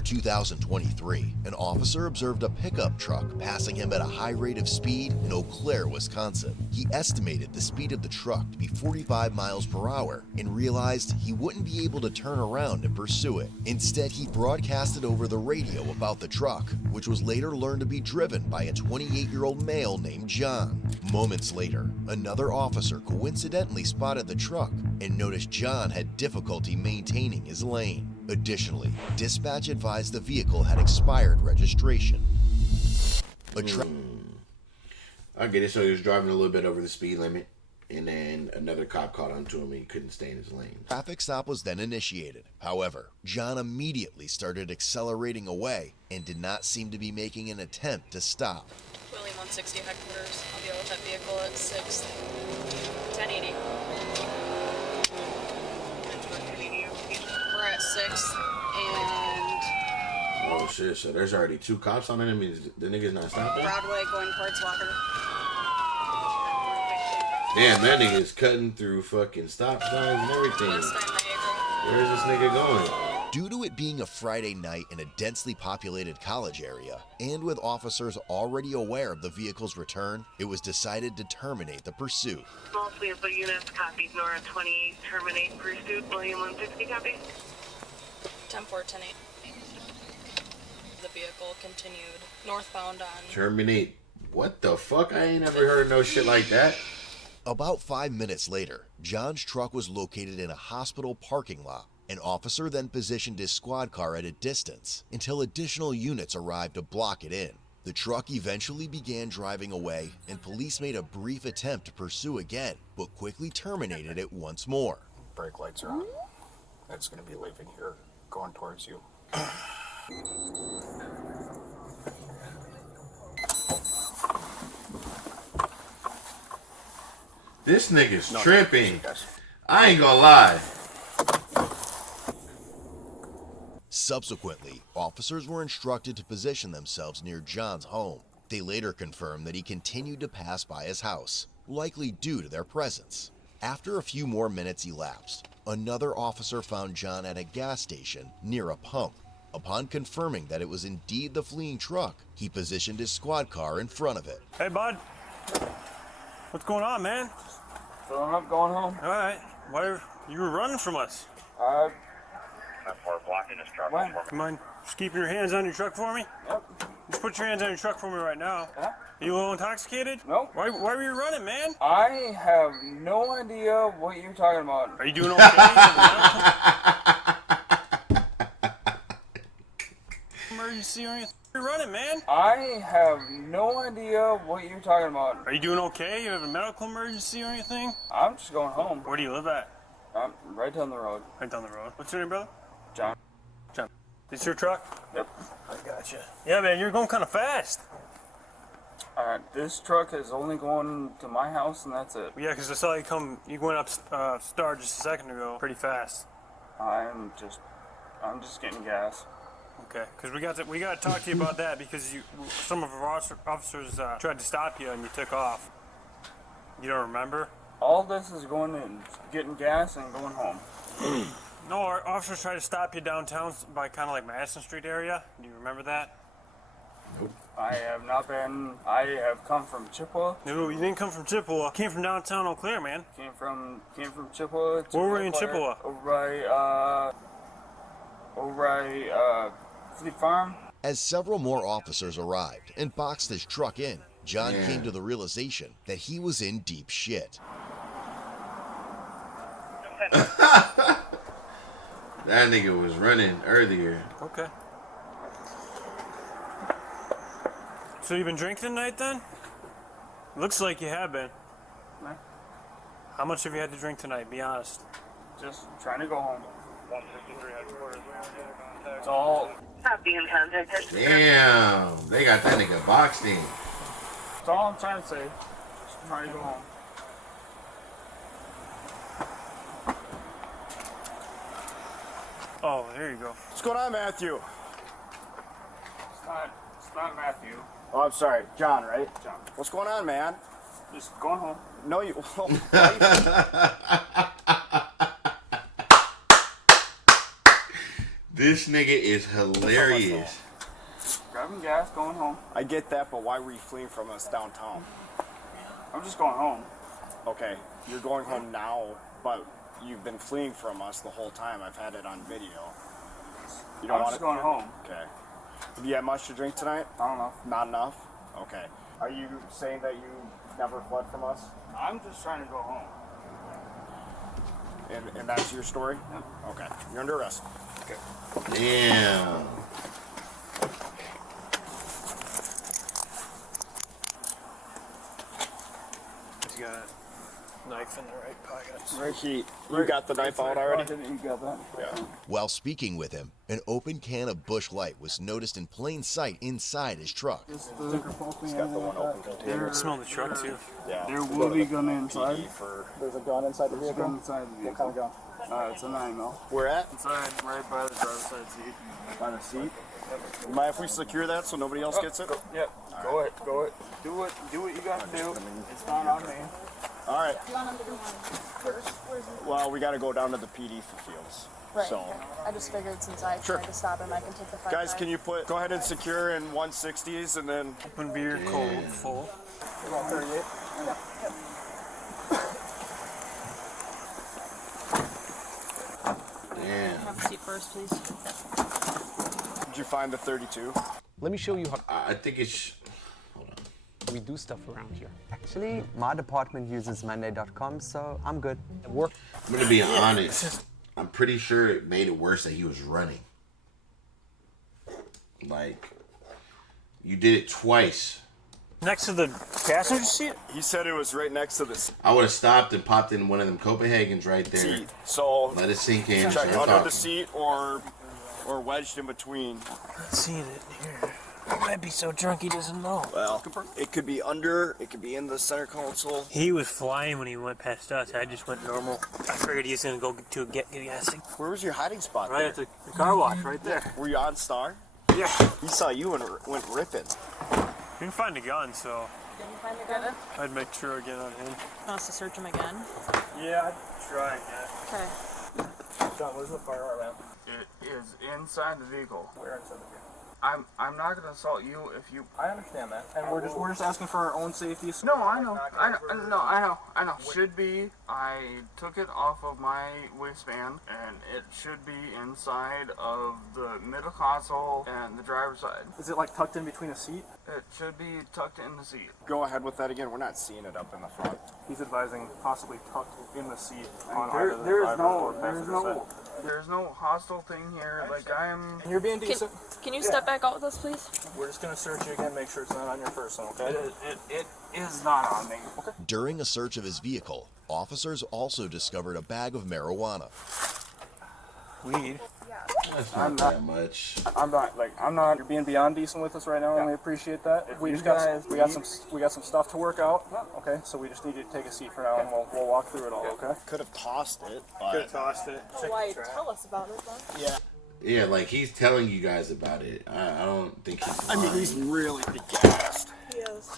December 2023, an officer observed a pickup truck passing him at a high rate of speed in Eau Claire, Wisconsin. He estimated the speed of the truck to be 45 miles per hour and realized he wouldn't be able to turn around and pursue it. Instead, he broadcasted over the radio about the truck, which was later learned to be driven by a 28-year-old male named John. Moments later, another officer coincidentally spotted the truck and noticed John had difficulty maintaining his lane. Additionally, dispatch advised the vehicle had expired registration. I get it. So he was driving a little bit over the speed limit, and then another cop caught onto him and he couldn't stay in his lane. Traffic stop was then initiated. However, John immediately started accelerating away and did not seem to be making an attempt to stop. William 160 headquarters. I'll be out with that vehicle at 6th. 1080. We're at 6th and... Oh shit, so there's already 2 cops on it. I mean, the nigga's not stopping? Broadway going towards Walker. Damn, that nigga's cutting through fucking stop signs and everything. Where's this nigga going? Due to it being a Friday night in a densely populated college area, and with officers already aware of the vehicle's return, it was decided to terminate the pursuit. Small fleet of units, copies, Nora 28, terminate pursuit, William 160, copy. 10-4, 10-8. The vehicle continued northbound on... Terminate. What the fuck? I ain't never heard of no shit like that. About 5 minutes later, John's truck was located in a hospital parking lot. An officer then positioned his squad car at a distance until additional units arrived to block it in. The truck eventually began driving away, and police made a brief attempt to pursue again, but quickly terminated it once more. Brake lights are on. That's going to be leaving here, going towards you. This nigga's tripping. I ain't gonna lie. Subsequently, officers were instructed to position themselves near John's home. They later confirmed that he continued to pass by his house, likely due to their presence. After a few more minutes elapsed, another officer found John at a gas station near a pump. Upon confirming that it was indeed the fleeing truck, he positioned his squad car in front of it. Hey, bud. What's going on, man? Filling up, going home. All right. Why you were running from us? Blocking this truck. What? Come on, just keeping your hands on your truck for me? Yep. Just put your hands on your truck for me right now. Yeah. Are you a little intoxicated? Nope. Why were you running, man? I have no idea what you're talking about. Are you doing okay? Emergency or anything? You're running, man. I have no idea what you're talking about. Are you doing okay? You have a medical emergency or anything? I'm just going home. Where do you live at? I'm right down the road. Right down the road. What's your name, brother? John. John. This your truck? Yep. I gotcha. Yeah, man, you're going kind of fast. This truck is only going to my house and that's it. Yeah, because I saw you went up Star just a second ago pretty fast. I'm just getting gas. Okay, because we got to talk to you about that because some of our officers tried to stop you and you took off. You don't remember? All this is going in, getting gas and going home. No, our officers tried to stop you downtown by kind of like Madison Street area. Do you remember that? Nope. I have not been. I have come from Chippewa. No, you didn't come from Chippewa. Came from downtown Eau Claire, man. Came from Chippewa. Where were you in Chippewa? Over by Fleet Farm. As several more officers arrived and boxed his truck in, John came to the realization that he was in deep shit. That nigga was running earlier. Okay. So you've been drinking tonight then? Looks like you have been. No. How much have you had to drink tonight? Be honest. Just trying to go home. 153 headquarters. It's all. Copy in contact. Damn, they got that nigga boxed in. That's all I'm trying to say. Just trying to go home. Oh, there you go. What's going on, Matthew? It's not Matthew. Oh, I'm sorry. John, right? John. What's going on, man? Just going home. No, you... This nigga is hilarious. Grabbing gas, going home. I get that, but why were you fleeing from us downtown? I'm just going home. Okay, you're going home now, but you've been fleeing from us the whole time. I've had it on video. You don't I'm want just going home. Okay. Have you had much to drink tonight? I don't know. Not enough? Okay. Are you saying that you never fled from us? I'm just trying to go home. And that's your story? Okay. You're under arrest. Okay. Damn. He's got a knife in the right pocket. Ricky, you got the knife out already? You got that? Yeah. While speaking with him, an open can of Busch Light was noticed in plain sight inside his truck. He's got the one open container. Smell the truck too. Yeah. There will be gun inside. There's a gun inside the vehicle? Gun inside the vehicle. What kind of gun? It's a 9mm. Where at? Inside, right by the driver's side seat. By the seat. Mind if we secure that so nobody else gets it? Yep. Go it. Go it. Do what you got to do. It's not on me. All right. Do you want him to do one first? Where is he? Well, we got to go down to the PD for fields. Right. So, Okay. I just figured since I Sure. tried to stop him, I can take the 5-5. guys, can you go ahead and secure in 160s and then Open beer, cold, full. about 38? Damn. Have a seat first, please. Did you find the 32? Let me show you how I think it's. Hold on. we do stuff around here. Actually, my department uses Monday.com, so I'm good. Work. I'm gonna be honest. I'm pretty sure it made it worse that he was running. Like, you did it twice. Next to the passenger seat? He said it was right next to the I would have stopped and popped in one of them Copenhagen's right there. seat. So, Let it sink in. check start under talking. the seat or wedged in between. Not seeing it here. He might be so drunk he doesn't know. Well, it could be under, it could be in the center console. He was flying when he went past us. I just went normal. I figured he was gonna go to get gas. Where was your hiding spot? Right there? at the car wash, right there. Were you on Star? Yeah. He saw you and went ripping. We can find a gun, so Did you find the gun? I'd make sure I get on him. Wants to search him again. Yeah, I'd try again. Okay. John, where's the firearm at? It is inside the vehicle. Where inside the vehicle? I'm not gonna assault you if you. I understand that, and we're just asking for our own safety. So No, I know. I know. Should be. I took it off of my waistband, and it should be inside of the middle console and the driver's side. Is it like tucked in between a seat? It should be tucked in the seat. Go ahead with that again. We're not seeing it up in the front. He's advising possibly tucked in the seat on There- either the there's driver no, or there's passenger no, side. there's no hostile thing here. Like I'm. You're being decent. Can you step back out with us, please? We're just gonna search you again, make sure it's not on your person, okay? It is not on me. During a search of his vehicle, officers also discovered a bag of marijuana. Weed. That's not that much. I'm not. You're being beyond decent with us right now, and we appreciate that. We just we got some stuff to work out. Okay, so we just need you to take a seat for now, and we'll walk through it all. Okay. Could have tossed it, but Could have tossed it. Why tell us about it, then? yeah. Yeah, like he's telling you guys about it. I don't think he's. I mean, lying. he's really gassed. He is.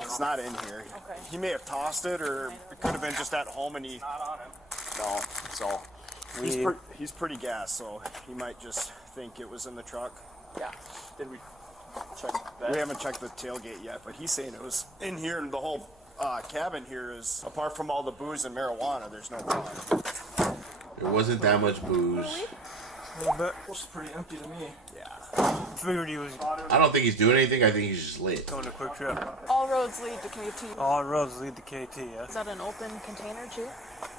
It's not in here. Okay. He may have tossed it, or it could have been just at home and he. Not on him. No, so he's pretty gassed, so he might just think it was in the truck. Yeah. Did we check that? We haven't checked the tailgate yet, but he's saying it was in here, and the whole cabin here is, apart from all the booze and marijuana, there's no gun. There wasn't that much booze. A little bit. Looks pretty empty to me. Yeah. Figured he was I don't think he's doing anything. I think he's just lit. going to Quick Trip. All roads lead to KT. All roads lead to KT, yeah. Is that an open container, too?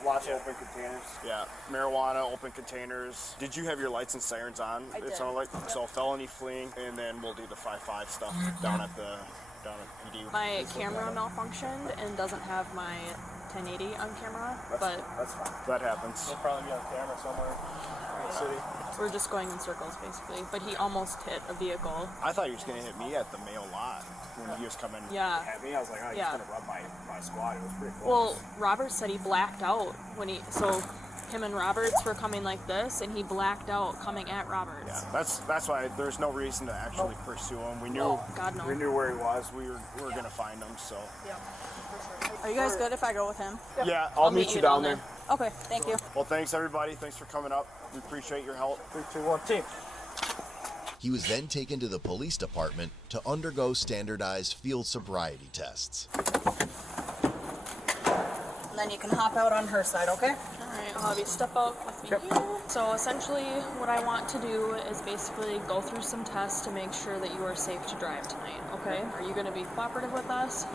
Lots of open containers. Yeah, marijuana, open containers. Did you have your lights and sirens on? I It did. sounded like so felony fleeing, and then we'll do the 5-5 stuff down at PD. My camera malfunctioned and doesn't have my 1080 on camera, but That's fine. That happens. He'll probably be on camera somewhere in the city. we're just going in circles, basically. But he almost hit a vehicle. I thought he was gonna hit me at the mail lot when he was coming Yeah. at me. I was like, oh, he's Yeah. gonna rub my squad. It was pretty close. Well, Robert said he blacked out when so him and Roberts were coming like this, and he blacked out coming at Roberts. Yeah, that's why there's no reason to actually pursue him. We knew Oh, God, no. we knew where he was. We were gonna find him. So Are you guys good if I go with him? yeah, I'll meet you down there. Okay, thank you. Well, thanks everybody. Thanks for coming up. We appreciate your help. 3, 2, 1, team. He was then taken to the police department to undergo standardized field sobriety tests. And then you can hop out on her side, okay? Alright, I'll have you step out with me here. So essentially what I want to do is basically go through some tests to make sure that you are safe to drive tonight, okay? Are you going to be cooperative with us?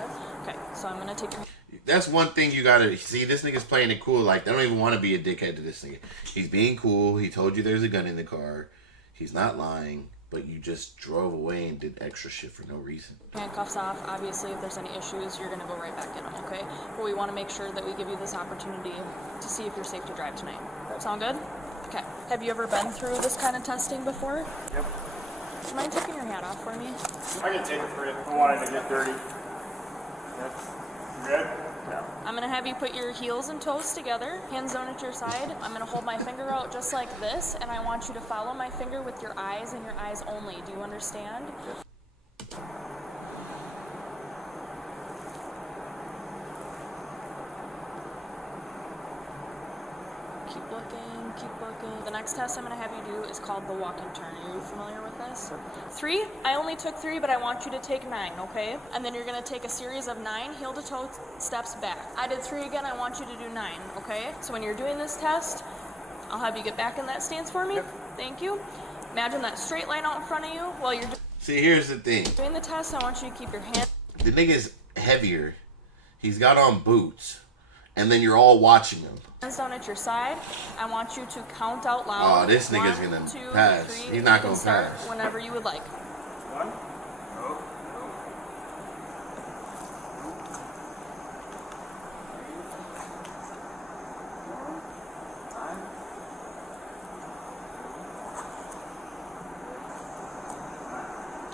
Okay, so I'm going to take your... That's one thing you gotta see. This nigga's playing it cool. Like, they don't even want to be a dickhead to this nigga. He's being cool. He told you there's a gun in the car. He's not lying. But you just drove away and did extra shit for no reason. Handcuffs off. Obviously, if there's any issues, you're going to go right back in them, okay? But we want to make sure that we give you this opportunity to see if you're safe to drive tonight. Sound good? Okay. Have you ever been through this kind of testing before? Yep. Do you mind taking your hat off for me? I can take it for you. I wanted to get dirty. Yep. You good? Yeah. I'm going to have you put your heels and toes together, hands down at your side. I'm going to hold my finger out just like this, and I want you to follow my finger with your eyes and your eyes only. Do you understand? Keep looking, keep looking. The next test I'm going to have you do is called the walk and turn. Are you familiar with this? 3? I only took 3, but I want you to take 9, okay? And then you're going to take a series of 9 heel-to-toe steps back. I did 3 again. I want you to do 9, okay? So when you're doing this test, I'll have you get back in that stance for me. Yep. Thank you. Imagine that straight line out in front of you while you're See, here's the thing. doing the test. I want you to keep your hand... The nigga's heavier. He's got on boots. And then you're all watching him. Hands down at your side. I want you to count out loud. Oh, this nigga's 1, gonna 2, pass. 3. He's not You gonna can start pass. whenever you would like. 1. Oh.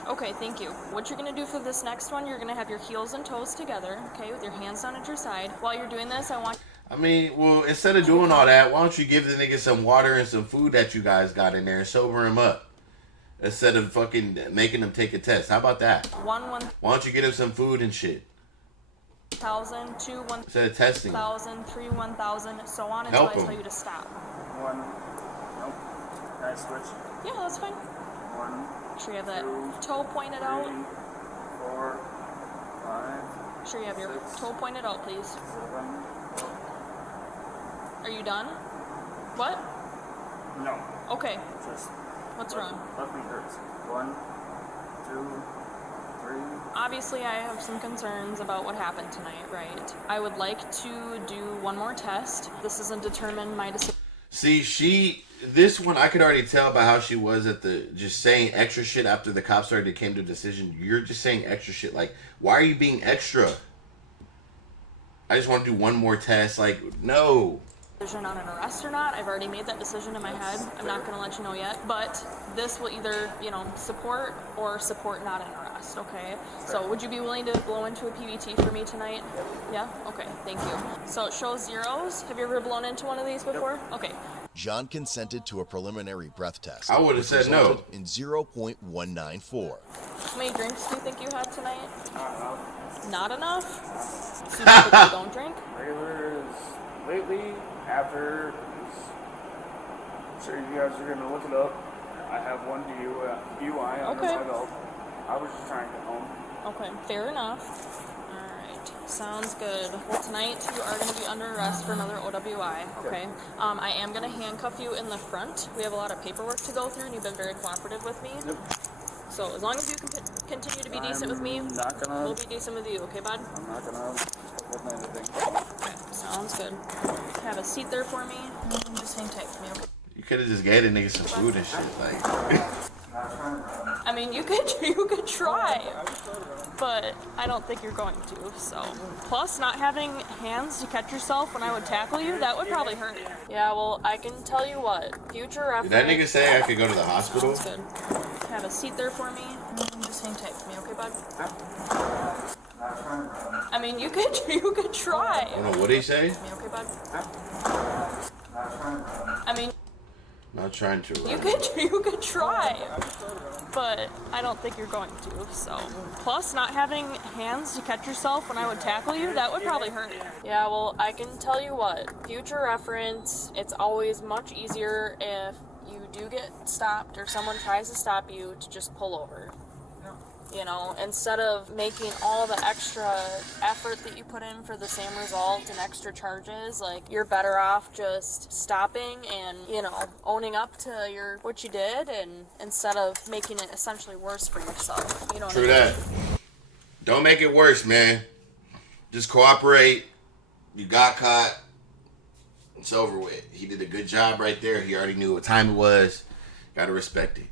Okay, thank you. What you're going to do for this next one, you're going to have your heels and toes together, okay, with your hands down at your side. While you're doing this, I want... I mean, well, instead of doing all that, why don't you give the nigga some water and some food that you guys got in there and sober him up? Instead of fucking making him take a test. How about that? 1, Why don't you get him some food and shit? 1,000, 2, 1,000, Instead of testing him. 3, 1,000, so on until Help I tell him. you to stop. 1. Nope. Can I switch? Yeah, that's fine. 1. Make sure you have that 2, toe pointed 3, out. 4, 5. Make sure you have your 6, toe pointed out, please. 7. Are you done? What? No. Okay. Just What's wrong? left me hurts. 1, 2, 3. Obviously, I have some concerns about what happened tonight, right? I would like to do one more test. This doesn't determine my decision. See, this one, I could already tell by how she was at just saying extra shit after the cops already came to a decision. You're just saying extra shit. Like, why are you being extra? I just want to do one more test. Like, no. Decision on an arrest or not. I've already made that decision in my head. I'm not going to let you know yet. But this will either, support or support not an arrest, okay? So would you be willing to blow into a PBT for me tonight? Yeah? Okay, thank you. So it shows zeros. Have you ever blown into one of these before? Okay. John consented to a preliminary breath test. I would have which said no. resulted in 0.194. How many drinks do you think you had tonight? Not enough. Not enough? So you typically don't drink? Regular is lately, after, I'm sure you guys are going to look it up. I have one DUI under my belt. I was just trying to get home. Okay, fair enough. Alright, sounds good. Well, tonight you are going to be under arrest for another OWI, okay? I am going to handcuff you in the front. We have a lot of paperwork to go through, and you've been very cooperative with me. Yep. So as long as you can continue to be decent with me, we'll be decent with you, okay, bud? I'm not gonna with anything. Okay, sounds good. Have a seat there for me. Just hang tight for me, okay? You could have just gave the nigga some food and shit. Like, I mean, you could try, but I don't think you're going to, so. Plus, not having hands to catch yourself when I would tackle you, that would probably hurt. Yeah, well, I can tell you what, future reference. did that nigga say I could go to the hospital? Sounds good. Have a seat there for me. Just hang tight for me, okay, bud? I mean, you could try. I don't know, what did he say? Okay, bud? I mean, Not trying to. you could try. but I don't think you're going to, so. Plus, not having hands to catch yourself when I would tackle you, that would probably hurt. Yeah, well, I can tell you what, future reference, it's always much easier if you do get stopped or someone tries to stop you to just pull over. You know, instead of making all the extra effort that you put in for the same result and extra charges, like, you're better off just stopping and, you know, owning up to what you did, and instead of making it essentially worse for yourself. You know what I mean? True that. Don't make it worse, man. Just cooperate. You got caught. It's over with. He did a good job right there. He already knew what time it was. Gotta respect it.